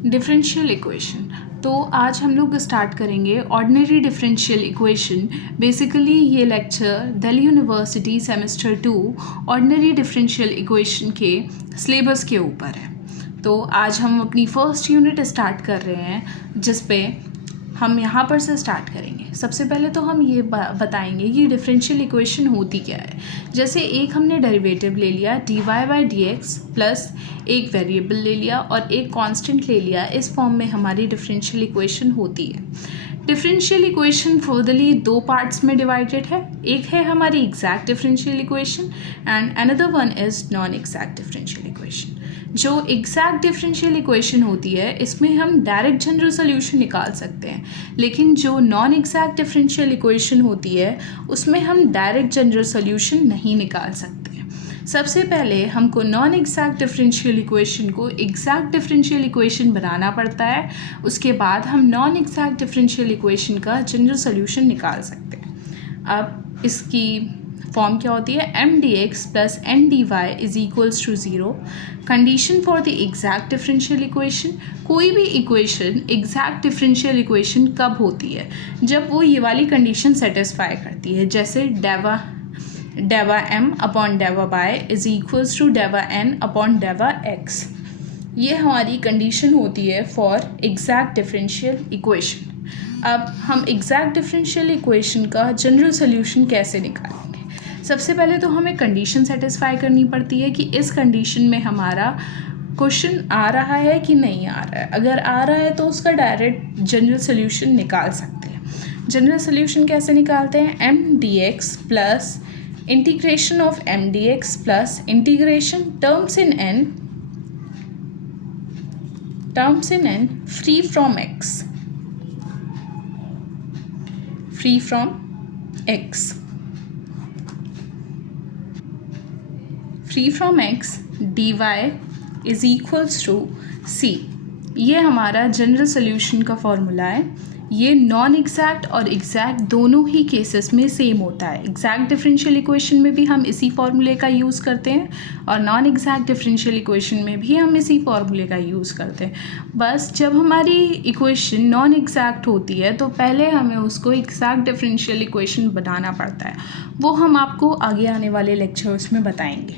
Differential equation. तो आज हम लोग स्टार्ट करेंगे ऑर्डिनरी डिफरेंशियल इक्वेशन। बेसिकली ये lecture Delhi university semester 2 ordinary differential equation के सिलेबस के ऊपर है। तो आज हम अपनी फर्स्ट यूनिट स्टार्ट कर रहे हैं, जिस पे हम यहाँ पर से स्टार्ट करेंगे। सबसे पहले तो हम ये बताएंगे कि डिफरेंशियल इक्वेशन होती क्या है। जैसे एक हमने डेरिवेटिव ले लिया dy/dx प्लस एक वेरिएबल ले लिया और एक कांस्टेंट ले लिया, इस फॉर्म में हमारी डिफरेंशियल इक्वेशन होती है। डिफरेंशियल इक्वेशन फर्दरली दो पार्ट्स में डिवाइडेड है। एक है हमारी exact differential equation and another one is non exact differential equation. जो एग्जैक्ट डिफरेंशियल इक्वेशन होती है, इसमें हम डायरेक्ट जनरल सोल्यूशन निकाल सकते हैं, लेकिन जो नॉन एग्जैक्ट डिफरेंशियल इक्वेशन होती है उसमें हम डायरेक्ट जनरल सोल्यूशन नहीं निकाल सकते। सबसे पहले हमको नॉन एग्जैक्ट डिफरेंशियल इक्वेशन को एग्जैक्ट डिफरेंशियल इक्वेशन बनाना पड़ता है। उसके बाद हम नॉन एग्जैक्ट डिफरेंशियल इक्वेशन का जनरल सोल्यूशन निकाल सकते हैं। अब इसकी फॉर्म क्या होती है, m/dx plus n/dy is equals to 0। Condition for the exact differential equation. कोई भी इक्वेशन एग्जैक्ट डिफरेंशियल इक्वेशन कब होती है, जब वो ये वाली कंडीशन सेटिस्फाई करती है। जैसे डेवा m अपॉन डेवा y इज इक्वल्स टू डेवा n अपॉन डेवा x। ये हमारी कंडीशन होती है फॉर एग्जैक्ट डिफरेंशियल इक्वेशन। अब हम एग्जैक्ट डिफरेंशियल इक्वेशन का जनरल सोल्यूशन कैसे निकालेंगे। सबसे पहले तो हमें कंडीशन सेटिस्फाई करनी पड़ती है कि इस कंडीशन में हमारा क्वेश्चन आ रहा है कि नहीं आ रहा है। अगर आ रहा है तो उसका डायरेक्ट जनरल सोल्यूशन निकाल सकते हैं। जनरल सोल्यूशन कैसे निकालते हैं, m/dx plus integration of m/dx plus integration terms in n free from x dy is equals to c। ये हमारा जनरल सोल्यूशन का फॉर्मूला है। ये नॉन एग्जैक्ट और एग्जैक्ट दोनों ही केसेस में सेम होता है। एग्जैक्ट डिफरेंशियल इक्वेशन में भी हम इसी फॉर्मूले का यूज़ करते हैं और नॉन एग्जैक्ट डिफरेंशियल इक्वेशन में भी हम इसी फॉर्मूले का यूज़ करते हैं। बस जब हमारी इक्वेशन नॉन एग्जैक्ट होती है तो पहले हमें उसको एग्जैक्ट डिफरेंशियल इक्वेशन बनाना पड़ता है। वो हम आपको आगे आने वाले लेक्चर्स में बताएंगे।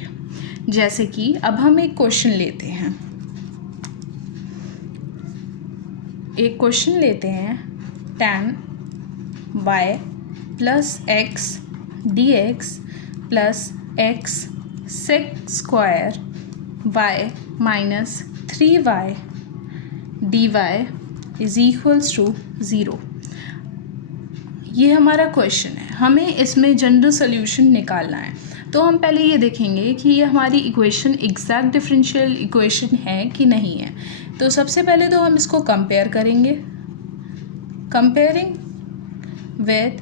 जैसे कि अब हम एक क्वेश्चन लेते हैं, tan y plus x dx plus x sec square y minus 3y dy is equals to 0। ये हमारा क्वेश्चन है, हमें इसमें जनरल सोल्यूशन निकालना है। तो हम पहले ये देखेंगे कि ये हमारी इक्वेशन एग्जैक्ट डिफरेंशियल इक्वेशन है कि नहीं है। तो सबसे पहले तो हम इसको कंपेयर करेंगे। Comparing with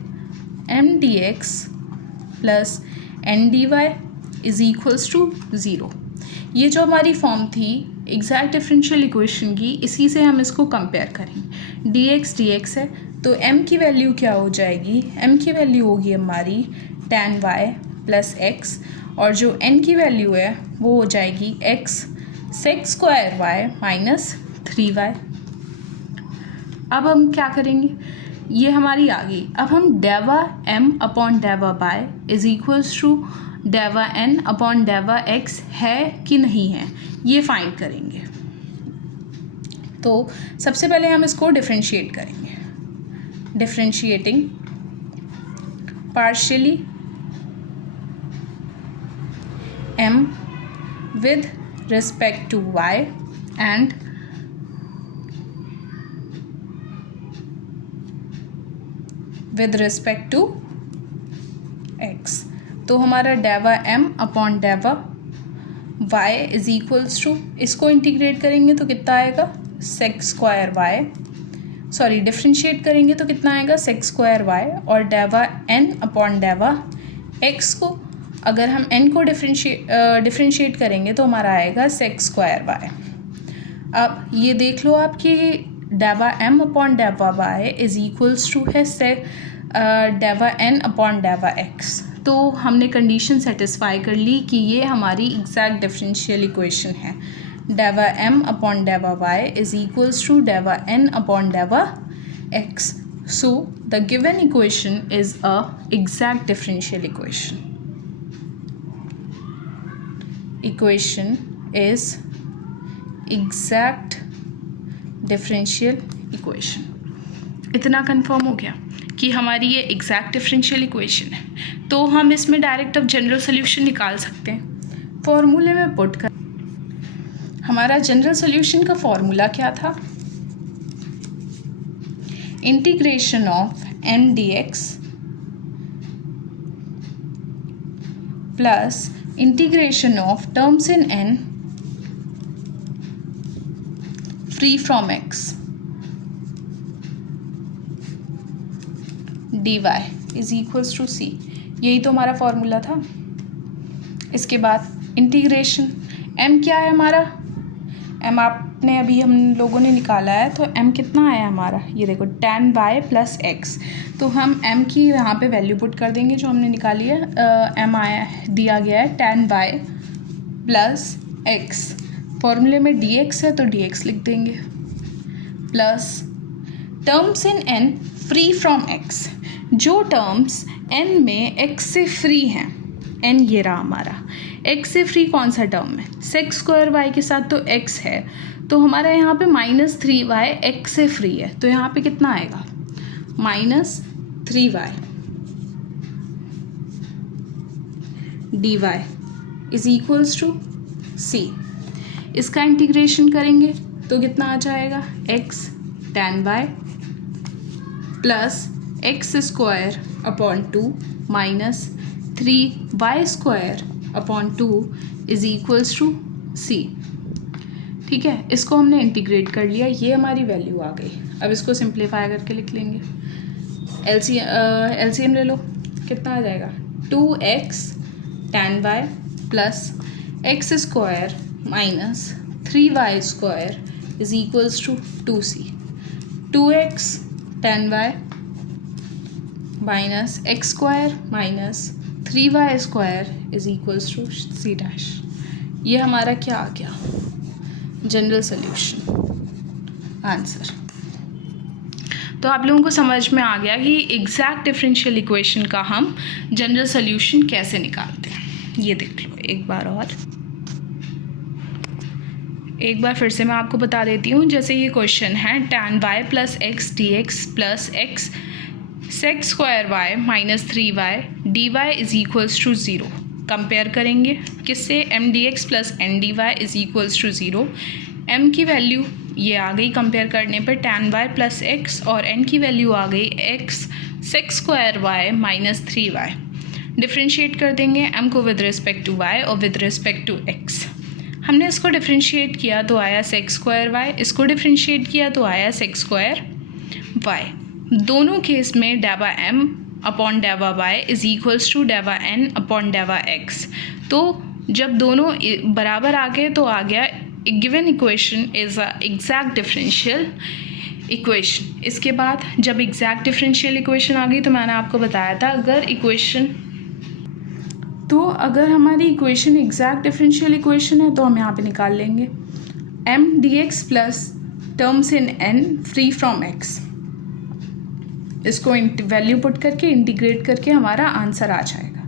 m/dx plus n/dy is equals to 0। ये जो हमारी फॉर्म थी एग्जैक्ट डिफरेंशियल इक्वेशन की, इसी से हम इसको कंपेयर करेंगे। dx है तो m की वैल्यू क्या हो जाएगी, m की वैल्यू होगी हमारी tan y प्लस x, और जो n की वैल्यू है वो हो जाएगी x sec square y minus 3y। अब हम क्या करेंगे, ये हमारी आ गई। अब हम डेवा m अपॉन डेवा y इज इक्वल्स टू डेवा n अपॉन डेवा x है कि नहीं है, ये फाइंड करेंगे। तो सबसे पहले हम इसको डिफरेंशिएट करेंगे। Differentiating partially m with respect to y and with respect to x। तो हमारा डेवा m अपॉन डेवा y इज इक्वल्स टू, इसको इंटीग्रेट करेंगे तो कितना आएगा sec square y, sorry differentiate करेंगे तो कितना आएगा sec स्क्वायर y, और डेवा n अपॉन डेवा x को अगर हम n को डिफरेंशिएट करेंगे तो हमारा आएगा sec स्क्वायर y। अब ये देख लो आप कि डेवा m अपॉन डेवा y इज इक्वल्स टू है डेवा n अपॉन डेवा x। तो हमने कंडीशन सेटिस्फाई कर ली कि ये हमारी एग्जैक्ट डिफरेंशियल इक्वेशन है। डेवा m अपॉन डेवा y इज इक्वल्स टू डेवा n अपॉन डेवा x. So the given equation is a exact differential equation. Equation is exact differential equation. इतना कंफर्म हो गया कि हमारी ये एग्जैक्ट डिफरेंशियल इक्वेशन है, तो हम इसमें डायरेक्ट अब जनरल सोल्यूशन निकाल सकते हैं. फॉर्मूले में पुट कर हमारा जनरल सोल्यूशन का फॉर्मूला क्या था? Integration of m dx plus integration of terms in n free from x dy is equals to c. यही तो हमारा फॉर्मूला था. इसके बाद इंटीग्रेशन m क्या है हमारा? m आपने अभी हम लोगों ने निकाला है, तो m कितना आया हमारा? ये देखो tan y प्लस x. तो हम m की यहाँ पे वैल्यू पुट कर देंगे जो हमने निकाली है. m आया दिया गया है tan y प्लस x. फॉर्मूले में dx है तो dx लिख देंगे plus terms in n free from x. जो टर्म्स n में x से फ्री हैं, n ये रहा हमारा. x से फ्री कौन सा टर्म है? सेक्स स्क्वायर y के साथ तो x है, तो हमारा यहाँ पे -3y x से फ्री है, तो यहाँ पे कितना आएगा? -3y dy is equals to c. इसका इंटीग्रेशन करेंगे तो कितना आ जाएगा? x tan y plus x square upon 2 minus 3y square upon 2 is equals to c. ठीक है, इसको हमने इंटीग्रेट कर लिया, ये हमारी वैल्यू आ गई. अब इसको सिंप्लीफाई करके लिख लेंगे. एलसीएम ले लो, कितना आ जाएगा? 2x tan y plus x square minus 3y square is equals to 2c. 2x tan y minus x square minus 3y square is equals to c dash. ये हमारा क्या आ गया? General solution answer. तो आप लोगों को समझ में आ गया कि एग्जैक्ट डिफरेंशियल इक्वेशन का हम जनरल सोल्यूशन कैसे निकालते हैं. ये देख लो एक बार फिर से मैं आपको बता देती हूँ. जैसे ये क्वेश्चन है tan y plus x d x plus x sec square y minus 3y dy is equals to 0. Compare करेंगे किससे? m dx plus n dy is equals to 0. m की वैल्यू ये आ गई कंपेयर करने पर tan y प्लस x, और n की वैल्यू आ गई x sec square y minus 3y. Differentiate कर देंगे m को विद रिस्पेक्ट टू y और विद रिस्पेक्ट टू x. हमने इसको डिफ्रेंशिएट किया तो आया सेक स्क्वायर y, इसको डिफ्रेंशिएट किया तो आया सेक स्क्वायर y. दोनों केस में डेवा m अपॉन डेवा y इज इक्वल्स टू डेवा n अपॉन डेवा x. तो जब दोनों बराबर आ गए तो आ गया given equation is a exact differential equation. इसके बाद जब एग्जैक्ट डिफरेंशियल इक्वेशन आ गई तो मैंने आपको बताया था अगर हमारी इक्वेशन एग्जैक्ट डिफरेंशियल इक्वेशन है तो हम यहाँ पे निकाल लेंगे m dx plus terms in n free from x. इसको वैल्यू पुट करके इंटीग्रेट करके हमारा आंसर आ जाएगा.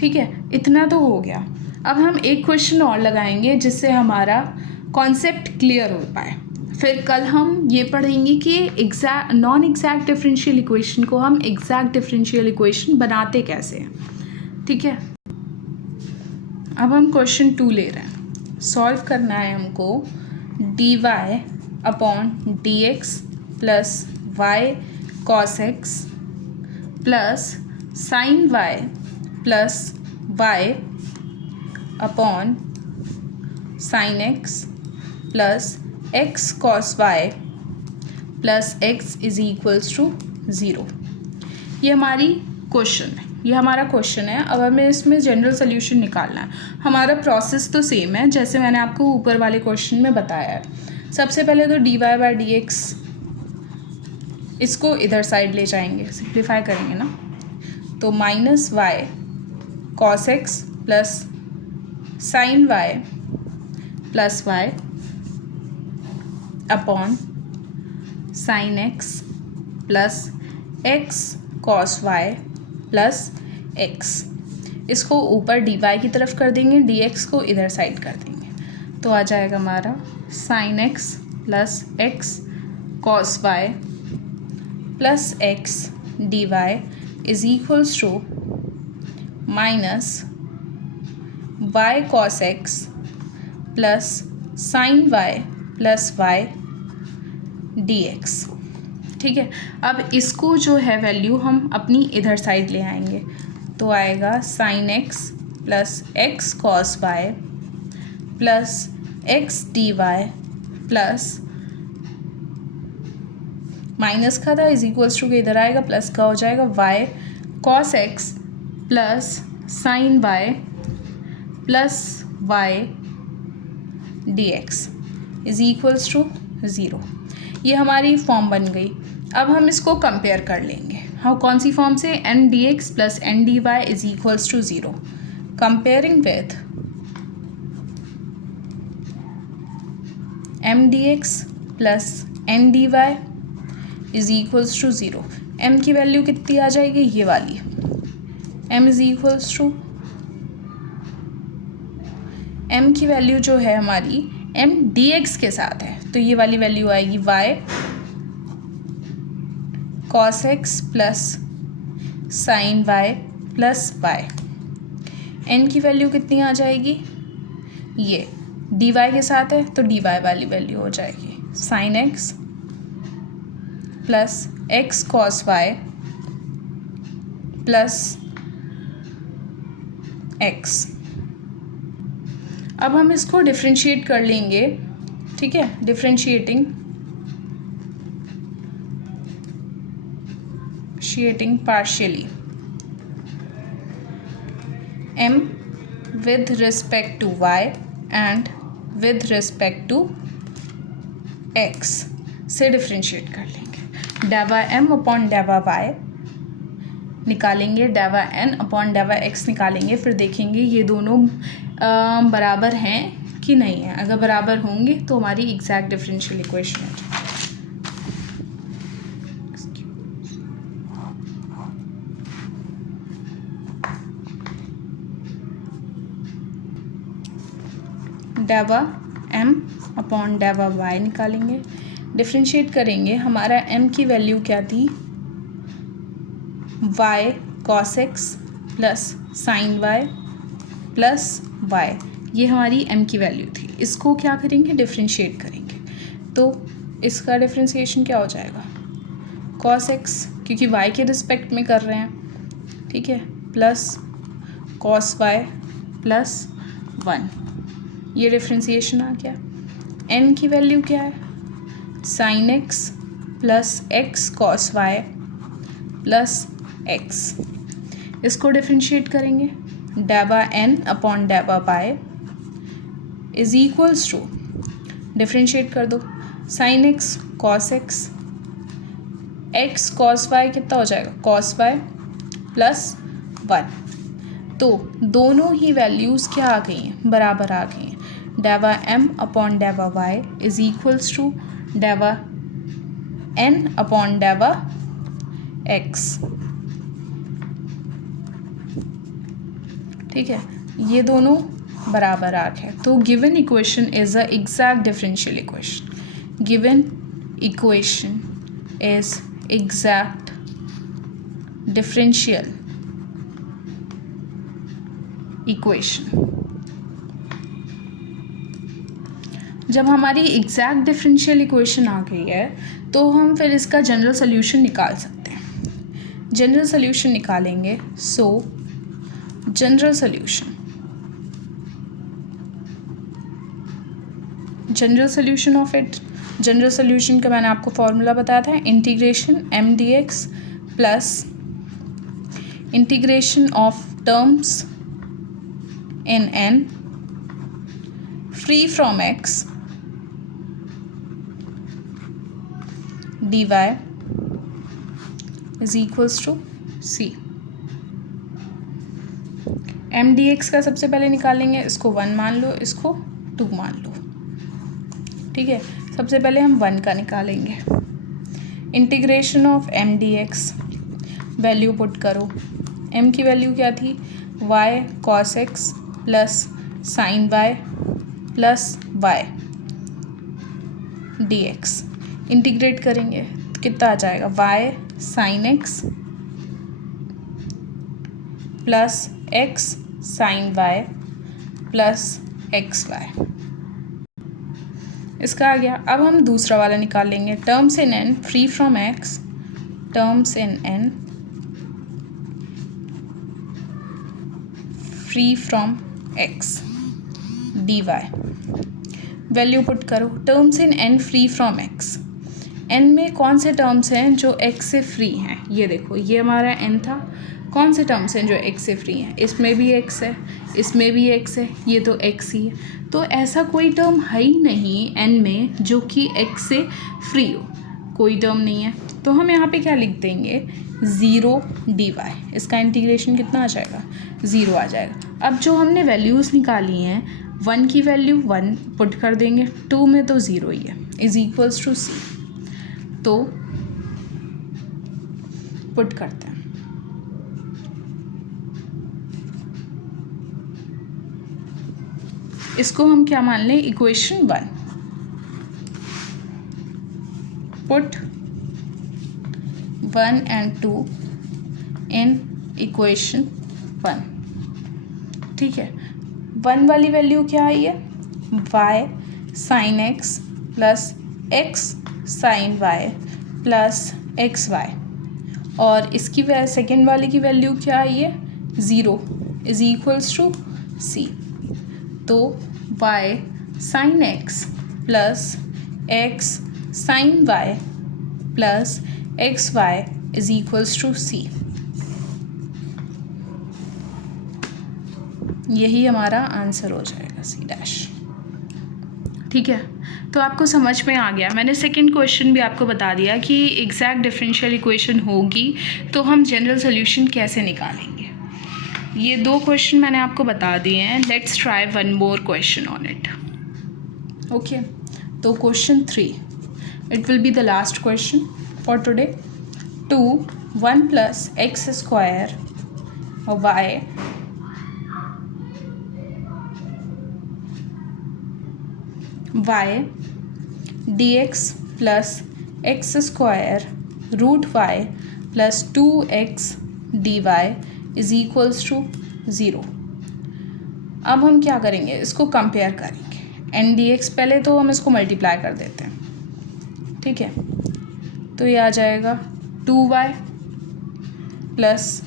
ठीक है, इतना तो हो गया. अब हम एक क्वेश्चन और लगाएंगे जिससे हमारा कॉन्सेप्ट क्लियर हो पाए. फिर कल हम ये पढ़ेंगे कि नॉन एग्जैक्ट डिफरेंशियल इक्वेशन को हम एग्जैक्ट डिफरेंशियल इक्वेशन बनाते कैसे हैं. ठीक है, अब हम क्वेश्चन 2 ले रहे हैं. सॉल्व करना है हमको dy upon d x plus y cos x plus sine y plus y upon sine x plus x cos y plus x is equals to 0. ये हमारी क्वेश्चन है, ये हमारा क्वेश्चन है. अब हमें इसमें जनरल सोल्यूशन निकालना है. हमारा प्रोसेस तो सेम है जैसे मैंने आपको ऊपर वाले क्वेश्चन में बताया है. सबसे पहले तो dy बाई डी एक्स इसको इधर साइड ले जाएंगे, सिंप्लीफाई करेंगे ना, तो minus y cos x plus sine y plus y upon sine x plus x cos y plus x. इसको ऊपर डी वाई की तरफ कर देंगे, डी एक्स को इधर साइड कर देंगे, तो आ जाएगा हमारा sine x plus x cos y plus x d y is equals to minus y cos x plus sine y plus y d x. ठीक है, अब इसको जो है वैल्यू हम अपनी इधर साइड ले आएंगे, तो आएगा sine x plus x cos y plus x d y plus minus का था इज इक्वल्स टू के इधर आएगा, प्लस का हो जाएगा y cos x plus sine y plus y d x is equals to zero. ये हमारी फॉर्म बन गई। अब हम इसको कंपेयर कर लेंगे। हाँ, कौन सी फॉर्म से? N d x plus n d y is equals to zero. Comparing with m d x plus n d y is equals to zero. M की वैल्यू कितनी आ जाएगी? ये वाली। M is equals to, m की value जो है हमारी एम डी एक्स के साथ है, तो ये वाली वैल्यू आएगी y cos x plus sine y plus y. N की वैल्यू कितनी आ जाएगी? ये डी वाई के साथ है, तो डी वाई वाली वैल्यू हो जाएगी sine x plus x cos y plus x. अब हम इसको डिफ्रेंशिएट कर लेंगे। ठीक है, differentiating partially m with respect to y and with respect to x से डिफ्रेंशिएट कर लेंगे। डेवा m अपॉन डेवा y निकालेंगे, डेवा n अपॉन डेवा x निकालेंगे, फिर देखेंगे ये दोनों बराबर हैं कि नहीं है। अगर बराबर होंगे तो हमारी एग्जैक्ट डिफरेंशियल इक्वेशन है। डेवा m अपॉन डेवा y निकालेंगे, डिफ्रेंशिएट करेंगे। हमारा m की वैल्यू क्या थी? y cos x plus sine y plus y, ये हमारी m की वैल्यू थी। इसको क्या करेंगे? डिफ्रेंशिएट करेंगे, तो इसका डिफ्रेंशिएशन क्या हो जाएगा? cos x, क्योंकि y के रिस्पेक्ट में कर रहे हैं, ठीक है, प्लस cos y प्लस 1, ये डिफ्रेंशिएशन आ गया। n की वैल्यू क्या है? Sine x plus x cos y plus x। इसको डिफ्रेंशिएट करेंगे, डेवा n अपॉन डेवा y is equals to, differentiate कर दो, sine x cos x, x cos y कितना हो जाएगा? Cos y plus 1। तो दोनों ही वैल्यूज़ क्या आ गई हैं? बराबर आ गई हैं। डेवा m अपॉन डेवा y इज इक्वल्स टू डेवा n अपॉन डेवा x। ठीक है, ये दोनों बराबर आ गए, तो given equation is a exact differential equation. Given equation is exact differential equation. जब हमारी एग्जैक्ट डिफरेंशियल इक्वेशन आ गई है, तो हम फिर इसका जनरल सोल्यूशन निकाल सकते हैं। जनरल सोल्यूशन निकालेंगे, so general solution of it, general solution का मैंने आपको फॉर्मूला बताया था, integration m d x plus integration of terms in n free from x d y is equals to c. M d x का सबसे पहले निकालेंगे, इसको 1 मान लो, इसको 2 मान लो। ठीक है, सबसे पहले हम 1 का निकालेंगे। Integration of m d x, value put करो। m की वैल्यू क्या थी, y cos x plus sine y plus y dx। Integrate करेंगे तो कितना आ जाएगा, y sign x plus x sine y plus x y. इसका आ गया। अब हम दूसरा वाला निकाल लेंगे। Terms in n free from x, terms in n free from x dy। Value put करो। Terms in n free from x, n में कौन से टर्म्स हैं जो x से फ्री हैं, ये देखो, ये हमारा n था। कौन से टर्म्स हैं जो x से फ्री हैं, इसमें भी x है, इसमें भी x है, ये तो x ही है। तो ऐसा कोई टर्म है ही नहीं n में जो कि x से फ्री हो, कोई टर्म नहीं है। तो हम यहाँ पे क्या लिख देंगे, 0 dy। इसका इंटीग्रेशन कितना आ जाएगा, 0 आ जाएगा। अब जो हमने वैल्यूज़ निकाली हैं, 1 की वैल्यू 1 पुट कर देंगे, 2 में तो 0 ही है, इज इक्वल्स टू c। तो पुट करते हैं। इसको हम क्या मान लें, equation 1। Put 1 and 2 in equation 1। ठीक है, 1 वाली वैल्यू क्या आई है, y sign x plus x sine y plus x y. और इसकी सेकेंड वाले की वैल्यू क्या आई है, 0 इज इक्वल्स टू c। तो y sign x plus x sine y plus x y is equals to c। यही हमारा आंसर हो जाएगा, c डैश। ठीक है, तो आपको समझ में आ गया। मैंने सेकंड क्वेश्चन भी आपको बता दिया कि एग्जैक्ट डिफरेंशियल इक्वेशन होगी तो हम जनरल सोल्यूशन कैसे निकालेंगे। ये 2 क्वेश्चन मैंने आपको बता दिए हैं। Let's try one more question on it. Okay, तो question 3, it will be the last question for today. 2 1 plus x square y dx plus x square root y plus 2x dy is equals to 0। अब हम क्या करेंगे, इसको compare करेंगे। N d x, पहले तो हम इसको मल्टीप्लाई कर देते हैं। ठीक है, तो ये आ जाएगा 2y plus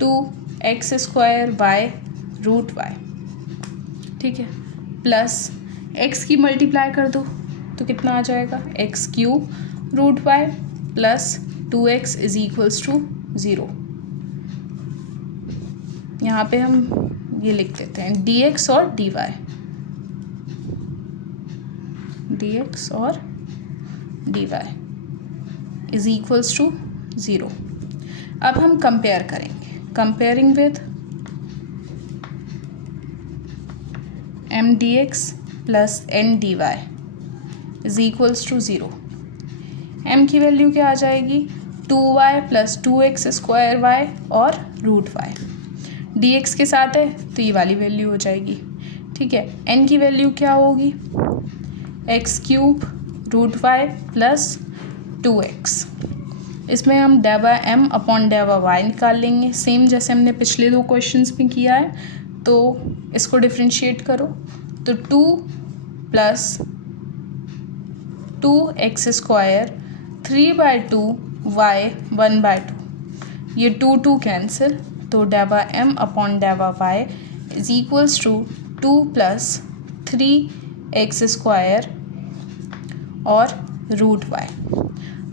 2x square y root y. ठीक है, प्लस x की मल्टीप्लाई कर दो तो कितना आ जाएगा, x cube root y plus 2x is equals to 0। यहाँ पे हम ये लिख देते हैं dx और dy, dx और dy इज इक्वल्स टू 0। अब हम कंपेयर करेंगे, comparing with m d x plus n d y is equals to 0। m की वैल्यू क्या आ जाएगी, 2y plus 2x square y और रूट वाई। dx के साथ है तो ये वाली वैल्यू हो जाएगी। ठीक है, n की वैल्यू क्या होगी, x cube root y plus 2x। इसमें हम डेवा m अपॉन डेवा y निकाल लेंगे, सेम जैसे हमने पिछले 2 क्वेश्चंस में किया है। तो इसको डिफ्रेंशिएट करो, तो 2 प्लस 2x स्क्वायर 3/2 y 1/2, ये 2 कैंसिल, तो डेवा m अपॉन डेवा y is equals to 2 plus 3x square और रूट y।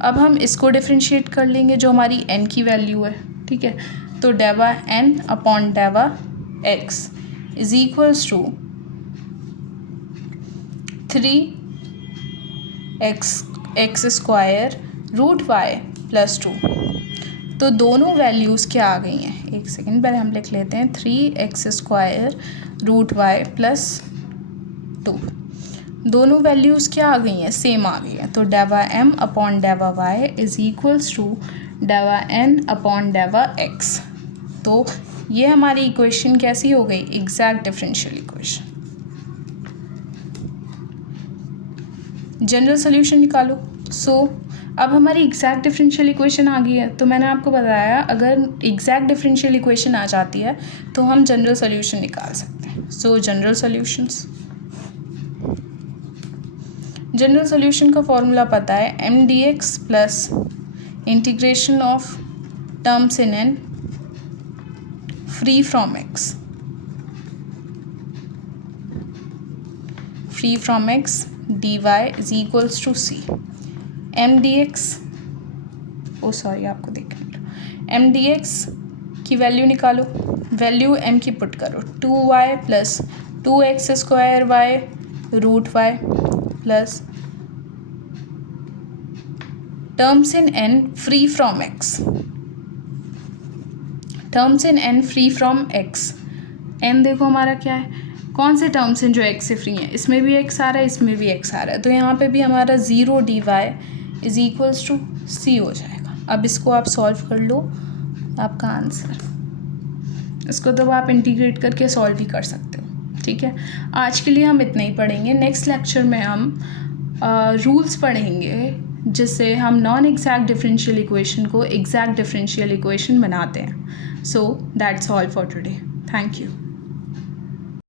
अब हम इसको डिफ्रेंशिएट कर लेंगे जो हमारी n की वैल्यू है। ठीक है, तो डेवा n अपॉन डेवा x is equals to 3x square root y plus 2। तो दोनों वैल्यूज़ क्या आ गई हैं, एक सेकेंड पहले हम लिख लेते हैं, 3x square root y plus 2। दोनों वैल्यूज़ क्या आ गई हैं, सेम आ गई हैं, तो डेवा m अपॉन डेवा y इज़ इक्वल्स टू डेवा n अपॉन डेवा x। तो ये हमारी इक्वेशन कैसी हो गई, exact differential equation. General solution निकालो। अब हमारी एग्जैक्ट डिफरेंशियल इक्वेशन आ गई है, तो मैंने आपको बताया अगर एग्जैक्ट डिफरेंशियल इक्वेशन आ जाती है तो हम जनरल सोल्यूशन निकाल सकते हैं। जनरल सॉल्यूशंस, जनरल सॉल्यूशन का फॉर्मूला पता है, m d x plus integration of terms in n free from x dy is equals to c. M d x, oh sorry आपको देखने लो, एम डी एक्स की वैल्यू निकालो, value m की put करो, 2y plus 2x square y root y plus terms in n free from x, terms in n free from x। n देखो हमारा क्या है, कौन से टर्म्स हैं जो x से फ्री हैं, इसमें भी x आ रहा है, इसमें भी x आ रहा है, तो यहाँ पे भी हमारा 0 dy is equals to c हो जाएगा। अब इसको आप सॉल्व कर लो, आपका आंसर, इसको तो आप इंटीग्रेट करके सॉल्व भी कर सकते हो। ठीक है, आज के लिए हम इतना ही पढ़ेंगे। नेक्स्ट लेक्चर में हम रूल्स पढ़ेंगे जिससे हम नॉन एग्जैक्ट डिफरेंशियल इक्वेशन को एग्जैक्ट डिफरेंशियल इक्वेशन बनाते हैं। So that's all for today, thank you.